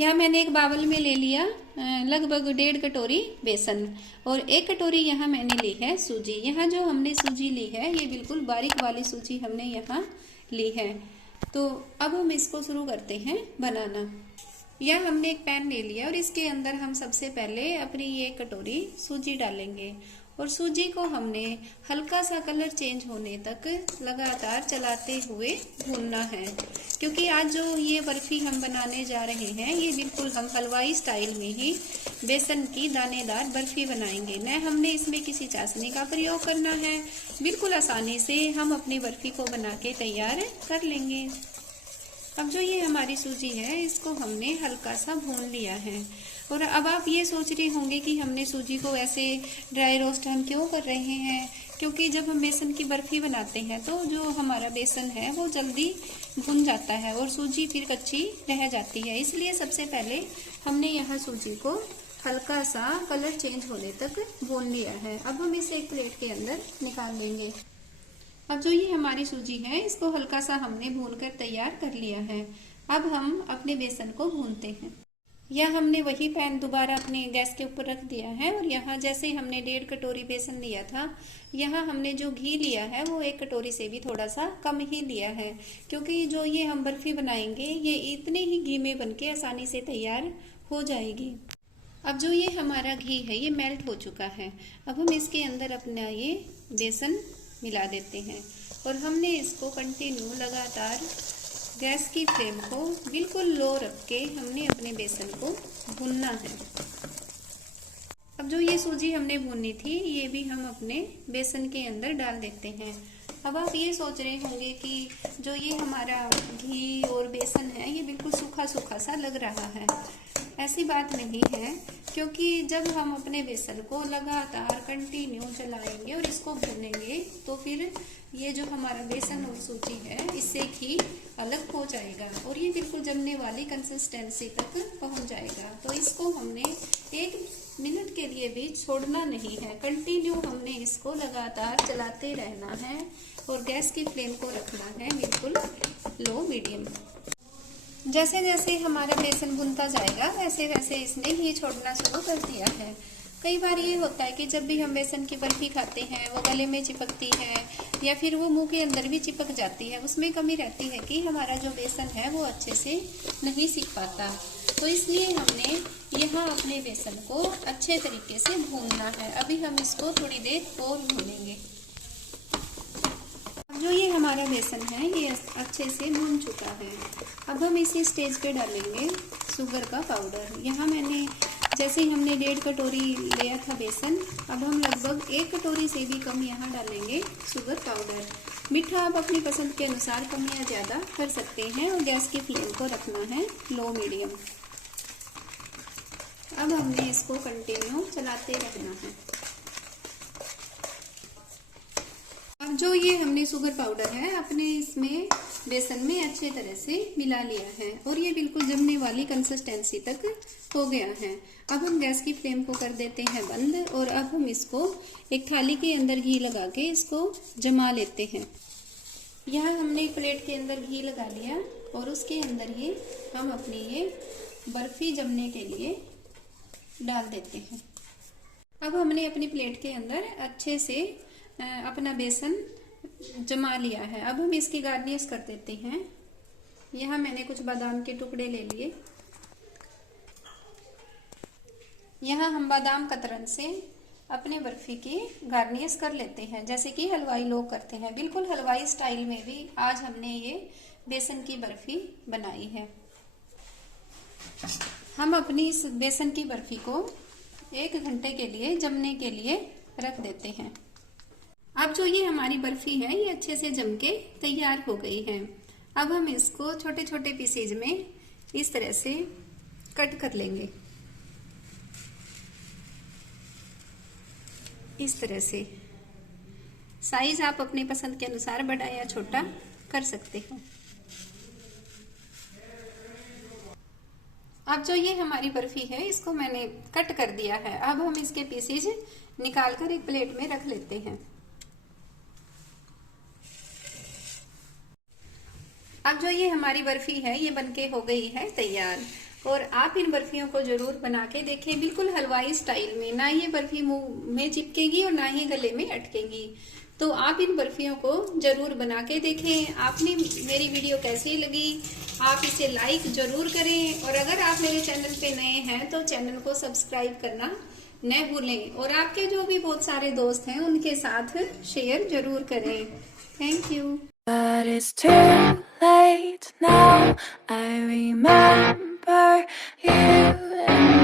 यहाँ मैंने एक बावल में ले लिया लगभग 1.5 कटोरी बेसन और 1 कटोरी यहाँ मैंने ली है सूजी। यहाँ जो हमने सूजी ली है ये बिल्कुल बारीक वाली सूजी हमने यहाँ ली है। तो अब हम इसको शुरू करते हैं बनाना। यह हमने एक पैन ले लिया और इसके अंदर हम सबसे पहले अपनी ये कटोरी सूजी डालेंगे और सूजी को हमने हल्का सा कलर चेंज होने तक लगातार चलाते हुए भूनना है, क्योंकि आज जो ये बर्फी हम बनाने जा रहे हैं ये बिल्कुल हम हलवाई स्टाइल में ही बेसन की दानेदार बर्फी बनाएंगे। न हमने इसमें किसी चाशनी का प्रयोग करना है, बिल्कुल आसानी से हम अपनी बर्फी को बना के तैयार कर लेंगे। अब जो ये हमारी सूजी है इसको हमने हल्का सा भून लिया है। और अब आप ये सोच रहे होंगे कि हमने सूजी को ऐसे ड्राई रोस्ट हम क्यों कर रहे हैं, क्योंकि जब हम बेसन की बर्फी बनाते हैं तो जो हमारा बेसन है वो जल्दी भुन जाता है और सूजी फिर कच्ची रह जाती है। इसलिए सबसे पहले हमने यहाँ सूजी को हल्का सा कलर चेंज होने तक भून लिया है। अब हम इसे एक प्लेट के अंदर निकाल लेंगे। अब जो ये हमारी सूजी है इसको हल्का सा हमने भून कर तैयार कर लिया है। अब हम अपने बेसन को भूनते हैं। यह हमने वही पैन दोबारा अपने गैस के ऊपर रख दिया है और यहाँ जैसे ही हमने 1.5 कटोरी बेसन लिया था, यहाँ हमने जो घी लिया है वो 1 कटोरी से भी थोड़ा सा कम ही लिया है, क्योंकि जो ये हम बर्फी बनाएंगे ये इतने ही घी में बनके आसानी से तैयार हो जाएगी। अब जो ये हमारा घी है ये मेल्ट हो चुका है। अब हम इसके अंदर अपना ये बेसन मिला देते हैं और हमने इसको कंटिन्यू लगातार गैस की फ्लेम को बिल्कुल लो रख के हमने अपने बेसन को भूनना है। अब जो ये सूजी हमने भूनी थी ये भी हम अपने बेसन के अंदर डाल देते हैं। अब आप ये सोच रहे होंगे कि जो ये हमारा घी और बेसन है ये बिल्कुल सूखा सूखा सा लग रहा है। ऐसी बात नहीं है, क्योंकि जब हम अपने बेसन को लगातार कंटिन्यू चलाएंगे और इसको भूनेंगे तो फिर ये जो हमारा बेसन और सूजी है इससे घी अलग हो जाएगा और ये बिल्कुल जमने वाली कंसिस्टेंसी तक पहुंच जाएगा। तो इसको हमने 1 मिनट के लिए भी छोड़ना नहीं है, कंटिन्यू हमने इसको लगातार चलाते रहना है और गैस की फ्लेम को रखना है बिल्कुल लो मीडियम। जैसे जैसे हमारा बेसन भुनता जाएगा वैसे वैसे इसने घी छोड़ना शुरू कर दिया है। कई बार ये होता है कि जब भी हम बेसन की बर्फी खाते हैं वो गले में चिपकती है या फिर वो मुंह के अंदर भी चिपक जाती है। उसमें कमी रहती है कि हमारा जो बेसन है वो अच्छे से नहीं सीख पाता। तो इसलिए हमने यहाँ अपने बेसन को अच्छे तरीके से भूनना है। अभी हम इसको थोड़ी देर और भूनेंगे। जो ये हमारा बेसन है ये अच्छे से भून चुका है। अब हम इसी स्टेज पे डालेंगे शुगर का पाउडर। यहाँ मैंने जैसे ही हमने 1.5 कटोरी लिया था बेसन, अब हम लगभग 1 कटोरी से भी कम यहाँ डालेंगे शुगर पाउडर। मीठा आप अपनी पसंद के अनुसार कम या ज़्यादा कर सकते हैं और गैस की फ्लेम को रखना है लो मीडियम। अब हमने इसको कंटिन्यू चलाते रहना है। अब जो ये हमने शुगर पाउडर है अपने इसमें बेसन में अच्छे तरह से मिला लिया है और ये बिल्कुल जमने वाली कंसिस्टेंसी तक हो गया है। अब हम गैस की फ्लेम को कर देते हैं बंद और अब हम इसको एक थाली के अंदर घी लगा के इसको जमा लेते हैं। यहाँ हमने एक प्लेट के अंदर घी लगा लिया और उसके अंदर ही हम अपनी ये बर्फी जमने के लिए डाल देते हैं। अब हमने अपनी प्लेट के अंदर अच्छे से अपना बेसन जमा लिया है। अब हम इसकी गार्निश कर देते हैं। यहाँ मैंने कुछ बादाम के टुकड़े ले लिए। यहाँ हम बादाम कतरन से अपने बर्फी की गार्निश कर लेते हैं, जैसे कि हलवाई लोग करते हैं। बिल्कुल हलवाई स्टाइल में भी आज हमने ये बेसन की बर्फी बनाई है। हम अपनी इस बेसन की बर्फी को 1 घंटे के लिए जमने के लिए रख देते हैं। अब जो ये हमारी बर्फी है ये अच्छे से जम के तैयार हो गई है। अब हम इसको छोटे छोटे पीसेज में इस तरह से कट कर लेंगे। इस तरह से साइज आप अपनी पसंद के अनुसार बड़ा या छोटा कर सकते हो। अब जो ये हमारी बर्फी है इसको मैंने कट कर दिया है। अब हम इसके पीसेज निकालकर एक प्लेट में रख लेते हैं। अब जो ये हमारी बर्फी है ये बनके हो गई है तैयार। और आप इन बर्फियों को जरूर बना के देखें, बिल्कुल हलवाई स्टाइल में। ना ये बर्फी मुंह में चिपकेगी और ना ही गले में अटकेगी। तो आप इन बर्फियों को जरूर बना के देखें। आपने मेरी वीडियो कैसी लगी, आप इसे लाइक जरूर करें, और अगर आप मेरे चैनल पे नए हैं तो चैनल को सब्सक्राइब करना न भूलें, और आपके जो भी बहुत सारे दोस्त हैं उनके साथ शेयर जरूर करें। Thank you. But it's too late now. I remember you and